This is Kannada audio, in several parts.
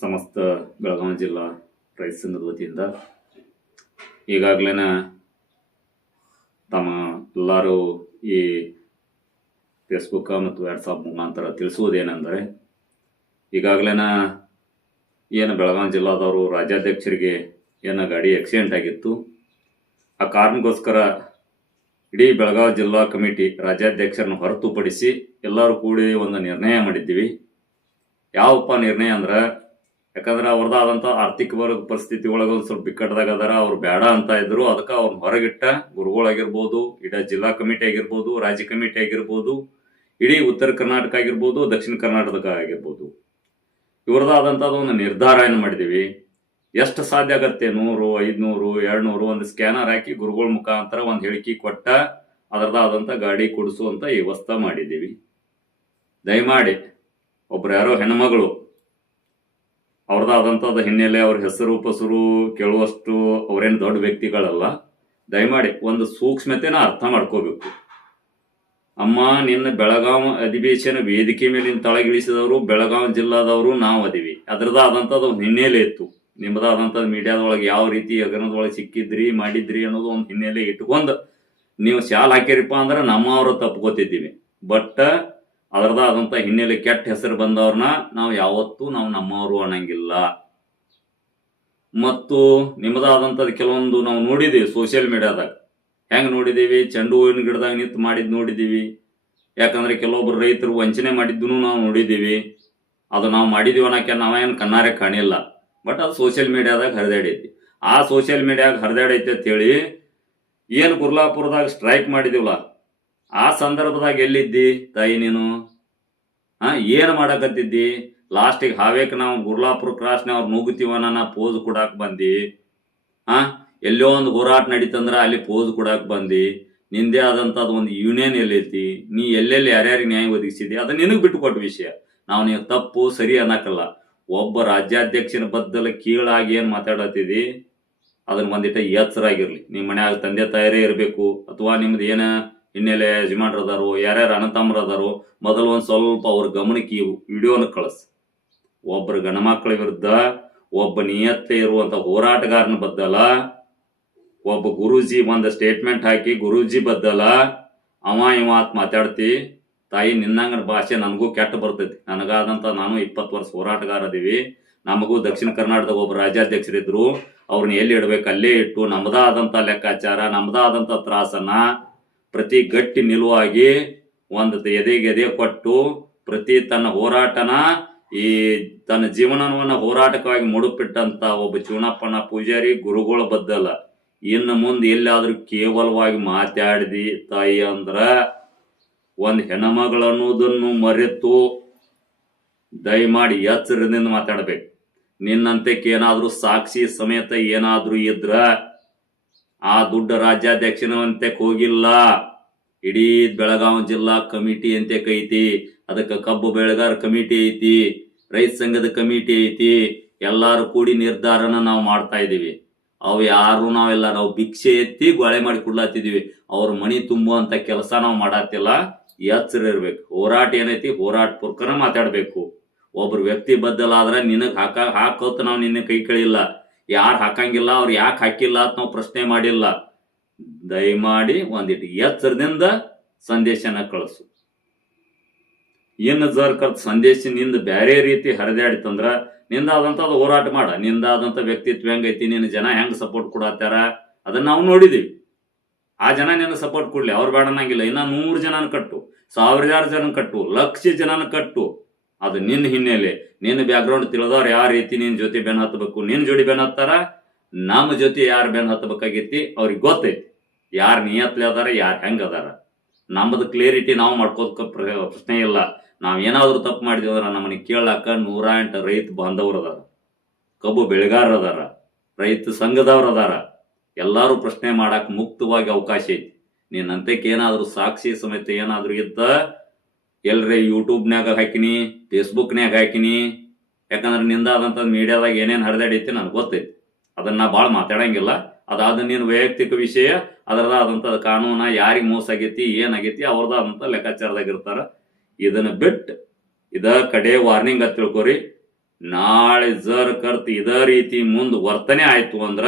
ಸಮಸ್ತ ಬೆಳಗಾವಿ ಜಿಲ್ಲಾ ರೈತ ಸಂಘದ ವತಿಯಿಂದ ಈಗಾಗಲೇ ತಮ್ಮ ಎಲ್ಲರೂ ಈ ಫೇಸ್ಬುಕ್ ಮತ್ತು ವಾಟ್ಸಪ್ ಮುಖಾಂತರ ತಿಳಿಸುವುದೇನೆಂದರೆ, ಈಗಾಗಲೇ ಏನು ಬೆಳಗಾವಿ ಜಿಲ್ಲಾದವರು ರಾಜ್ಯಾಧ್ಯಕ್ಷರಿಗೆ ಏನು ಗಾಡಿ ಆಕ್ಸಿಡೆಂಟ್ ಆಗಿತ್ತು, ಆ ಕಾರಣಕ್ಕೋಸ್ಕರ ಇಡೀ ಬೆಳಗಾವಿ ಜಿಲ್ಲಾ ಕಮಿಟಿ ರಾಜ್ಯಾಧ್ಯಕ್ಷರನ್ನು ಹೊರತುಪಡಿಸಿ ಎಲ್ಲರೂ ಕೂಡಿ ಒಂದು ನಿರ್ಣಯ ಮಾಡಿದ್ದೀವಿ. ಯಾವಪ್ಪ ನಿರ್ಣಯ ಅಂದ್ರೆ, ಯಾಕಂದ್ರೆ ಅವ್ರದ್ದಾದಂಥ ಆರ್ಥಿಕ ಪರಿಸ್ಥಿತಿ ಒಳಗೆ ಒಂದು ಸ್ವಲ್ಪ ಬಿಕ್ಕಟ್ಟದಾಗ ಅದಾರ, ಅವ್ರು ಬೇಡ ಅಂತ ಇದ್ರು. ಅದಕ್ಕೆ ಅವ್ರನ್ನ ಹೊರಗಿಟ್ಟ ಗುರುಗಳಾಗಿರ್ಬೋದು, ಇಡೀ ಜಿಲ್ಲಾ ಕಮಿಟಿ ಆಗಿರ್ಬೋದು, ರಾಜ್ಯ ಕಮಿಟಿ ಆಗಿರ್ಬೋದು, ಇಡೀ ಉತ್ತರ ಕರ್ನಾಟಕ ಆಗಿರ್ಬೋದು, ದಕ್ಷಿಣ ಕರ್ನಾಟಕ ಆಗಿರ್ಬೋದು, ಇವ್ರದ್ದಾದಂಥದ್ದು ಒಂದು ನಿರ್ಧಾರ ಏನು ಮಾಡಿದ್ದೀವಿ. ಎಷ್ಟು ಸಾಧ್ಯ ಆಗತ್ತೆ 100, 500, 200 ಒಂದು ಸ್ಕ್ಯಾನರ್ ಹಾಕಿ ಗುರುಗಳ ಮುಖಾಂತರ ಒಂದು ಹೇಳಿಕೆ ಕೊಟ್ಟ ಅದರದಾದಂಥ ಗಾಡಿ ಕೊಡಿಸುವಂಥ ವ್ಯವಸ್ಥೆ ಮಾಡಿದ್ದೀವಿ. ದಯಮಾಡಿ ಒಬ್ರು ಯಾರೋ ಹೆಣ್ಮಗಳು ಅವ್ರದ್ದಾದಂಥದ್ದು ಹಿನ್ನೆಲೆ ಅವ್ರ ಹೆಸರು ಪಸರು ಕೇಳುವಷ್ಟು ಅವರೇನು ದೊಡ್ಡ ವ್ಯಕ್ತಿಗಳಲ್ಲ. ದಯಮಾಡಿ ಒಂದು ಸೂಕ್ಷ್ಮತೆನ ಅರ್ಥ ಮಾಡ್ಕೋಬೇಕು. ಅಮ್ಮ, ನಿನ್ನ ಬೆಳಗಾವಿ ಅಧಿವೇಶನ ವೇದಿಕೆ ಮೇಲೆ ತಳಗಿಳಿಸಿದವರು ಬೆಳಗಾವಿ ಜಿಲ್ಲಾದವರು ನಾವು ಅದೀವಿ. ಅದರದಾದಂಥದ್ದು ಒಂದು ಹಿನ್ನೆಲೆ ಇತ್ತು. ನಿಮ್ಮದಾದಂಥದ್ದು ಮೀಡಿಯಾದೊಳಗೆ ಯಾವ ರೀತಿ ಹಗರಣದೊಳಗೆ ಸಿಕ್ಕಿದ್ರಿ ಮಾಡಿದ್ರಿ ಅನ್ನೋದು ಒಂದು ಹಿನ್ನೆಲೆ ಇಟ್ಕೊಂಡು ನೀವು ಶಾಲ್ ಹಾಕಿರಿಪ್ಪ ಅಂದ್ರೆ ನಮ್ಮವರು ತಪ್ಕೋತಿದ್ದೀವಿ. ಬಟ್ ಅದರದಾದಂಥ ಹಿನ್ನೆಲೆ ಕೆಟ್ಟ ಹೆಸರು ಬಂದವ್ರನ್ನ ನಾವು ಯಾವತ್ತೂ ನಮ್ಮವರು ಅನ್ನಂಗಿಲ್ಲ. ಮತ್ತು ನಿಮ್ಮದಾದಂಥದ್ದು ಕೆಲವೊಂದು ನಾವು ನೋಡಿದ್ದೀವಿ ಸೋಷಿಯಲ್ ಮೀಡಿಯಾದಾಗ. ಹೆಂಗೆ ನೋಡಿದ್ದೀವಿ? ಚೆಂಡು ಹೂವಿನ ಗಿಡದಾಗ ನಿಂತು ಮಾಡಿದ್ದು ನೋಡಿದ್ದೀವಿ. ಯಾಕಂದ್ರೆ ಕೆಲವೊಬ್ರು ರೈತರು ವಂಚನೆ ಮಾಡಿದ್ದೂ ನಾವು ನೋಡಿದ್ದೀವಿ. ಅದು ನಾವು ಮಾಡಿದೀವಿ ಅನ್ನೋಕೆ ನಾವೇನು ಕಣ್ಣಾರೆ ಕಾಣಿಲ್ಲ. ಬಟ್ ಅದು ಸೋಷಿಯಲ್ ಮೀಡಿಯಾದಾಗ ಹರಿದಾಡೈತಿ. ಆ ಸೋಷಿಯಲ್ ಮೀಡಿಯಾಗ ಹರಿದಾಡೈತಿ ಅಂತೇಳಿ ಏನು ಗುರ್ಲಾಪುರದಾಗ ಸ್ಟ್ರೈಕ್ ಮಾಡಿದೀವಲ್ಲ, ಆ ಸಂದರ್ಭದಾಗ ಎಲ್ಲಿದ್ದಿ ತಾಯಿ ನೀನು? ಏನು ಮಾಡಕತ್ತಿದ್ದಿ? ಲಾಸ್ಟಿಗೆ ಹಾವೇಕ್ ನಾವು ಗುರ್ಲಾಪುರ ಕ್ರಾಸ್ನ ಅವ್ರು ನುಗ್ಗುತ್ತೀವನ್ನ ಪೋಸ್ ಕೊಡಾಕ್ ಬಂದಿ. ಎಲ್ಲೋ ಒಂದು ಹೋರಾಟ ನಡೀತಂದ್ರ ಅಲ್ಲಿ ಪೋಸ್ ಕೊಡಾಕ್ ಬಂದಿ. ನಿಂದೇ ಆದಂಥದ್ದು ಒಂದು ಯೂನಿಯನ್ ಎಲ್ಲೈತಿ, ನೀ ಎಲ್ಲೆಲ್ಲಿ ಯಾರ್ಯಾರಿಗೆ ನ್ಯಾಯ ಒದಗಿಸಿದಿ ಅದು ನಿನಗೆ ಬಿಟ್ಟುಕೊಟ್ಟ ವಿಷಯ. ನೀವು ತಪ್ಪು ಸರಿ ಅನ್ನಕ್ಕಲ್ಲ. ಒಬ್ಬ ರಾಜ್ಯಾಧ್ಯಕ್ಷನ ಬದ್ದಲ ಕೀಳಾಗಿ ಏನು ಮಾತಾಡತ್ತಿದಿ ಅದನ್ನ ಒಂದಿಟ ಎಚ್ಚರಾಗಿರ್ಲಿ. ನಿಮ್ಮ ಮನ್ಯಾಗ ತಂದೆ ತಾಯರೇ ಇರಬೇಕು, ಅಥವಾ ನಿಮ್ದು ಏನ ಹಿನ್ನೆಲೆ ಯಜಮಾನ್ರು ಅದಾರೋ, ಯಾರ್ಯಾರು ಅಣ್ಣತಮ್ಮರು ಅದಾರೋ, ಮೊದಲು ಒಂದು ಸ್ವಲ್ಪ ಅವ್ರ ಗಮನಕ್ಕೆ ಈ ವಿಡಿಯೋನ ಕಳಿಸ್. ಒಬ್ಬರ ಗಣಮಕ್ಕಳ ವಿರುದ್ಧ ಒಬ್ಬ ನಿಯತ್ತೆ ಇರುವಂತ ಹೋರಾಟಗಾರನ ಬದ್ದಲ ಒಬ್ಬ ಗುರೂಜಿ ಒಂದು ಸ್ಟೇಟ್ಮೆಂಟ್ ಹಾಕಿ ಗುರೂಜಿ ಬದ್ದಲ ಇವಾತ್ ಮಾತಾಡ್ತಿ. ತಾಯಿ, ನಿನ್ನಂಗನ ಭಾಷೆ ನನಗೂ ಕೆಟ್ಟ ಬರ್ತೈತಿ. ನನಗಾದಂತ ನಾನು 20 ವರ್ಷ ಹೋರಾಟಗಾರ ಅದೀವಿ. ನಮಗೂ ದಕ್ಷಿಣ ಕರ್ನಾಟಕದ ಒಬ್ಬ ರಾಜ್ಯಾಧ್ಯಕ್ಷರಿದ್ರು. ಅವ್ರನ್ನ ಎಲ್ಲಿ ಇಡ್ಬೇಕು ಅಲ್ಲೇ ಇಟ್ಟು ನಮ್ದಾದಂಥ ಲೆಕ್ಕಾಚಾರ, ನಮ್ದಾದಂಥ ತ್ರಾಸನ್ನ ಪ್ರತಿ ಗಟ್ಟಿ ನಿಲುವಾಗಿ ಒಂದು ಎದೆ ಕೊಟ್ಟು ಪ್ರತಿ ತನ್ನ ಹೋರಾಟನ ಈ ತನ್ನ ಜೀವನವನ್ನ ಹೋರಾಟಕ್ಕಾಗಿ ಮುಡುಪಿಟ್ಟಂತ ಒಬ್ಬ ಚೂನಪ್ಪನ ಪೂಜಾರಿ ಗುರುಗಳ ಬದ್ದಲ್ಲ ಇನ್ನು ಮುಂದೆ ಎಲ್ಲಾದ್ರೂ ಕೇವಲವಾಗಿ ಮಾತಾಡಿದಿ ತಾಯಿ ಅಂದ್ರ ಒಂದು ಹೆಣ್ಮಗಳನ್ನೋದನ್ನು ಮರೆತು ದಯಮಾಡಿ ಎಚ್ಚರದಿಂದ ಮಾತಾಡ್ಬೇಕು. ನಿನ್ನಂತಕ್ಕೆ ಏನಾದ್ರೂ ಸಾಕ್ಷಿ ಸಮೇತ ಏನಾದ್ರೂ ಇದ್ರ ಆ ದುಡ್ಡ ರಾಜ್ಯಾಧ್ಯಕ್ಷನಂತೆ ಹೋಗಿಲ್ಲ. ಇಡೀ ಬೆಳಗಾವಿ ಜಿಲ್ಲಾ ಕಮಿಟಿ ಅಂತೆ ಐತಿ. ಅದಕ್ಕೆ ಕಬ್ಬು ಬೆಳೆಗಾರ ಕಮಿಟಿ ಐತಿ, ರೈತ ಸಂಘದ ಕಮಿಟಿ ಐತಿ. ಎಲ್ಲಾರು ಕೂಡಿ ನಿರ್ಧಾರನ ನಾವು ಮಾಡ್ತಾ ಇದೀವಿ. ಅವು ಯಾರು ನಾವೆಲ್ಲ ನಾವು ಭಿಕ್ಷೆ ಎತ್ತಿ ಗೊಳೆ ಮಾಡಿ ಕೊಡ್ಲಾತಿದೀವಿ. ಅವ್ರ ಮಣಿ ತುಂಬುವಂತ ಕೆಲಸ ನಾವು ಮಾಡತ್ತಿಲ್ಲ. ಎಚ್ಚರ ಇರ್ಬೇಕು. ಹೋರಾಟ ಏನೈತಿ ಹೋರಾಟ ಪೂರ್ಕರ ಮಾತಾಡ್ಬೇಕು. ಒಬ್ರು ವ್ಯಕ್ತಿ ಬದ್ದಲಾದ್ರೆ ನಿನಗ್ ಹಾಕೋತ ನಾವು ನಿನ್ನ ಕೈ ಕಳಿಲ್ಲ. ಯಾರು ಹಾಕಂಗಿಲ್ಲ, ಅವ್ರು ಯಾಕೆ ಹಾಕಿಲ್ಲ ಅಂತ ನಾವು ಪ್ರಶ್ನೆ ಮಾಡಿಲ್ಲ. ದಯಮಾಡಿ ಒಂದಿಟ್ಟು ಎಚ್ಚರದಿಂದ ಸಂದೇಶನ ಕಳಿಸು. ಇನ್ನು ಜರ್ಕರ್ತ ಸಂದೇಶ ನಿಂದ ಬೇರೆ ರೀತಿ ಹರಿದಾಡಿತಂದ್ರ ನಿಂದಾದಂಥದ್ದು ಹೋರಾಟ ಮಾಡ. ನಿಂದಾದಂಥ ವ್ಯಕ್ತಿತ್ವ ಹೆಂಗೈತಿ, ನಿನ್ನ ಜನ ಹೆಂಗ್ ಸಪೋರ್ಟ್ ಕೊಡತ್ತಾರ ಅದನ್ನ ನಾವು ನೋಡಿದೀವಿ. ಆ ಜನ ನಿನ್ನ ಸಪೋರ್ಟ್ ಕೊಡ್ಲಿ, ಅವ್ರು ಬೇಡನಂಗಿಲ್ಲ. ಇನ್ನ 100 ಜನನ ಕಟ್ಟು, 1000 ಜನ ಕಟ್ಟು, 1,00,000 ಜನನ ಕಟ್ಟು. ಅದು ನಿನ್ನ ಹಿನ್ನೆಲೆ, ನಿನ್ನ ಬ್ಯಾಕ್ಗ್ರೌಂಡ್ ತಿಳಿದವ್ರು ಯಾವ ರೀತಿ ನಿನ್ನ ಜೊತೆ ಬೆನ್ ಹತ್ತಬೇಕು, ನಿನ್ನ ಜೋಡಿ ಬೆನ್ ಹತ್ತಾರ, ನಮ್ಮ ಜೊತೆ ಯಾರು ಬೆನ್ ಹತ್ತಬೇಕಾಗೈತಿ ಅವ್ರಿಗೆ ಗೊತ್ತೈತಿ. ಯಾರು ನಿಯತ್ಲೆ ಅದಾರ, ಯಾರು ಹೆಂಗ್ ಅದಾರ. ನಮ್ಮದು ಕ್ಲಿಯರಿಟಿ ನಾವು ಮಾಡ್ಕೋದಕ್ಕೆ ಪ್ರಶ್ನೆ ಇಲ್ಲ. ನಾವ್ ಏನಾದ್ರು ತಪ್ಪು ಮಾಡಿದ್ವಿ ಅಂದ್ರೆ ನಮ್ಮನ್ನ ಕೇಳಾಕ 108 ರೈತ ಬಾಂಧವ್ರು ಅದಾರ, ಕಬ್ಬು ಬೆಳೆಗಾರರು ಅದಾರ, ರೈತ ಸಂಘದವ್ರು ಅದಾರ. ಎಲ್ಲಾರು ಪ್ರಶ್ನೆ ಮಾಡಕ್ ಮುಕ್ತವಾಗಿ ಅವಕಾಶ ಐತಿ. ನಿನ್ನಂತಕ್ಕೆ ಏನಾದ್ರು ಸಾಕ್ಷಿ ಸಮೇತ ಏನಾದ್ರು ಇದ್ದ ಎಲ್ರಿ ಯೂಟ್ಯೂಬ್ನ್ಯಾಗ ಹಾಕಿನಿ, ಫೇಸ್ಬುಕ್ನ್ಯಾಗ ಹಾಕಿನಿ. ಯಾಕಂದ್ರೆ ನಿಂದಾದಂಥ ಮೀಡಿಯಾದಾಗ ಏನೇನು ಹರಿದಾಡೈತಿ ನನಗೆ ಗೊತ್ತೈತಿ. ಅದನ್ನ ಭಾಳ ಮಾತಾಡಂಗಿಲ್ಲ. ಅದಾದ ನೀನು ವೈಯಕ್ತಿಕ ವಿಷಯ, ಅದರದಾದಂಥ ಕಾನೂನ ಯಾರಿಗೆ ಮೋಸ ಆಗೈತಿ ಏನಾಗೈತಿ ಅವ್ರದಾದಂಥ ಲೆಕ್ಕಾಚಾರದಾಗ ಇರ್ತಾರ. ಇದನ್ನ ಬಿಟ್ಟು ಇದ ಕಡೆ ವಾರ್ನಿಂಗ್ ಅಂತ ತಿಳ್ಕೊರಿ. ನಾಳೆ ಜರ್ ಕರ್ತ್ ಇದೇ ರೀತಿ ಮುಂದೆ ವರ್ತನೆ ಆಯ್ತು ಅಂದ್ರ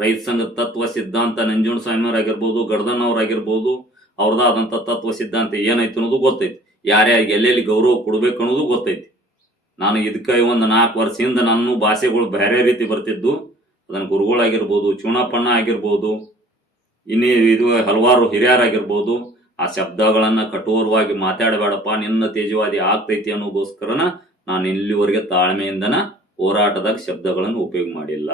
ರೈತ ಸಂಘದ ತತ್ವ ಸಿದ್ಧಾಂತ ನಂಜುಂಡಸ್ವಾಮಿಯವರಾಗಿರ್ಬೋದು, ಗಡ್ದನ್ ಅವ್ರಾಗಿರ್ಬೋದು, ಅವ್ರದಾದಂಥ ತತ್ವ ಸಿದ್ಧಾಂತ ಏನೈತಿ ಅನ್ನೋದು ಗೊತ್ತೈತಿ. ಯಾರ್ಯಾರಿಗೆ ಎಲ್ಲೆಲ್ಲಿ ಗೌರವ ಕೊಡ್ಬೇಕು ಅನ್ನೋದು ಗೊತ್ತೈತಿ. ನಾನು ಇದಕ್ಕೆ ಒಂದು 4 ವರ್ಷದಿಂದ ನನ್ನ ಭಾಷೆಗಳು ಬೇರೆ ರೀತಿ ಬರ್ತಿದ್ದು, ಅದನ್ನು ಗುರುಗಳಾಗಿರ್ಬೋದು, ಚೂಣಪ್ಪಣ್ಣ ಆಗಿರ್ಬೋದು, ಇದು ಹಲವಾರು ಹಿರಿಯರಾಗಿರ್ಬೋದು, ಆ ಶಬ್ದಗಳನ್ನ ಕಠೋರವಾಗಿ ಮಾತಾಡಬೇಡಪ್ಪ, ನಿನ್ನ ತೇಜವಾದಿ ಆಗ್ತೈತಿ ಅನ್ನೋಗೋಸ್ಕರನ ನಾನು ಇಲ್ಲಿವರೆಗೆ ತಾಳ್ಮೆಯಿಂದನ ಹೋರಾಟದಾಗ ಶಬ್ದಗಳನ್ನು ಉಪಯೋಗ ಮಾಡಿಲ್ಲ.